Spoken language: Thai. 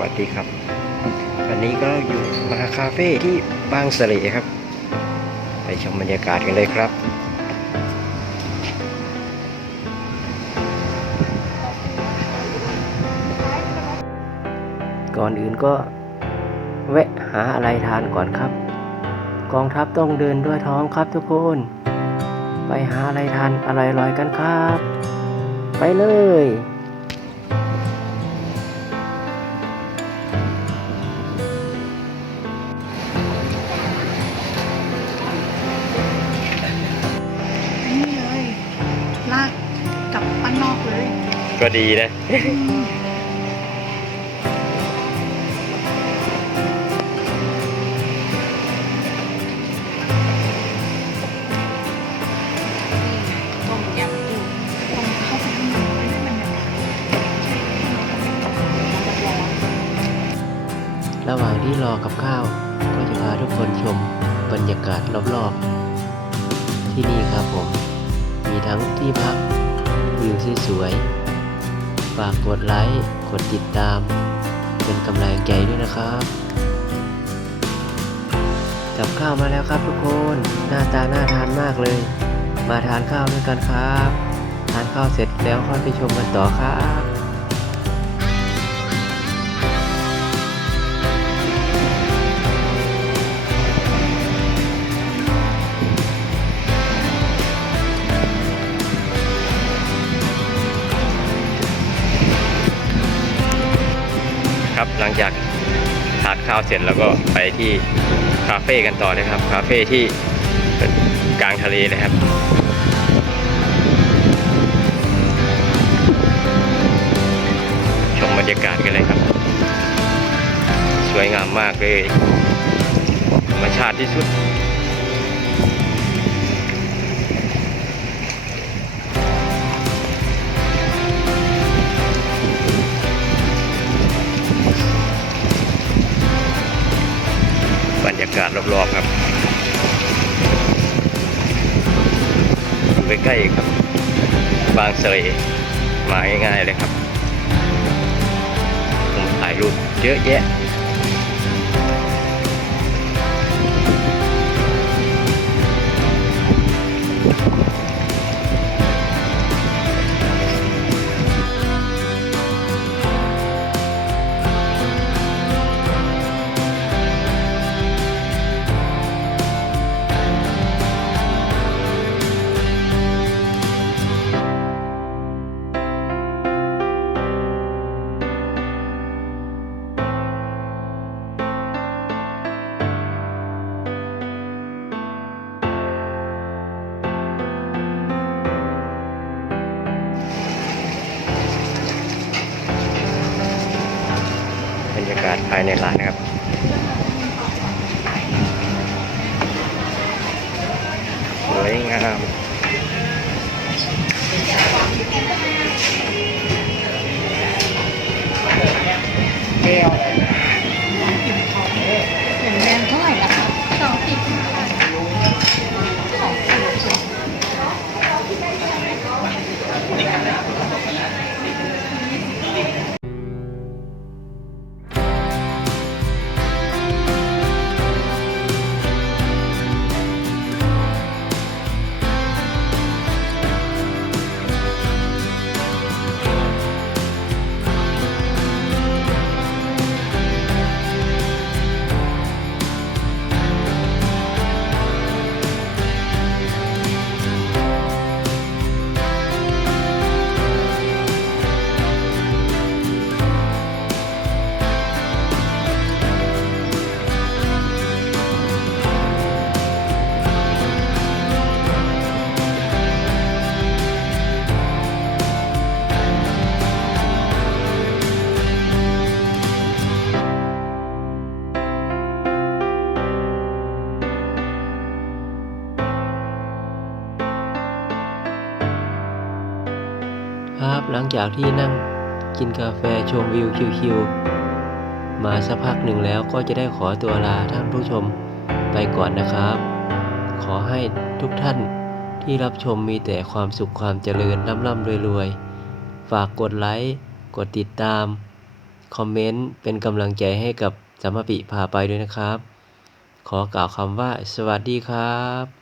วัสดีครับ วันนี้ก็อยู่มาคาเฟ่ที่บางเสะเลครับ ไปชมบรรยากาศกันเลยครับก่อนอื่นก็แวะหาอะไรทานก่อนครับ กองทัพต้องเดินด้วยท้องครับทุกคน ไปหาอะไรทานอร่อยๆกันครับ ไปเลย ลากกลับบ้านนอกเลยก็ดีนะ ต้มยำกุ้งต้มเข้าไปข้างในให้มันแบบร้อนระหว่างที่รอกับข้าวก็จะพาทุกคนชมบรรยากาศรอบๆ ที่นี่ครับผมมี ทั้งที่พักวิวสวยๆฝากกดไลค์ กดติดตาม เป็นกำลังใจด้วยนะครับกับข้าวมาแล้วครับทุกคน หน้าตาน่าทานมากเลย มาทานข้าวด้วยกันครับ ทานข้าวเสร็จแล้วค่อยไปชมกันต่อครับ หลังจากทานข้าวเสร็จแล้วก็ไปที่คาเฟ่กันต่อเลยครับ คาเฟ่ที่กลางทะเลเลยครับชมบรรยากาศกันเลยครับ สวยงามมากเลย ธรรมชาติที่สุดากาศรอบๆครับไปใกล้ๆครับ บางเสร่มาง่ายๆเลยครับ ผมถ่ายรูปเยอะแยะ รรยากาศภายในร้านนะครับ สวยงามๆอย่า ครับหลังจากที่นั่งกินกาแฟชมวิวชิวๆมาสักพักหนึ่งแล้วก็จะได้ขอตัวลาท่านผู้ชมไปก่อนนะครับ ขอให้ทุกท่านที่รับชมมีแต่ความสุขความเจริญร่ำร่ำรวยๆ ฝากกดไลค์ กดติดตาม คอมเมนต์เป็นกำลังใจให้กับสัมปิพาไปด้วยนะครับ ขอกล่าวคำว่าสวัสดีครับ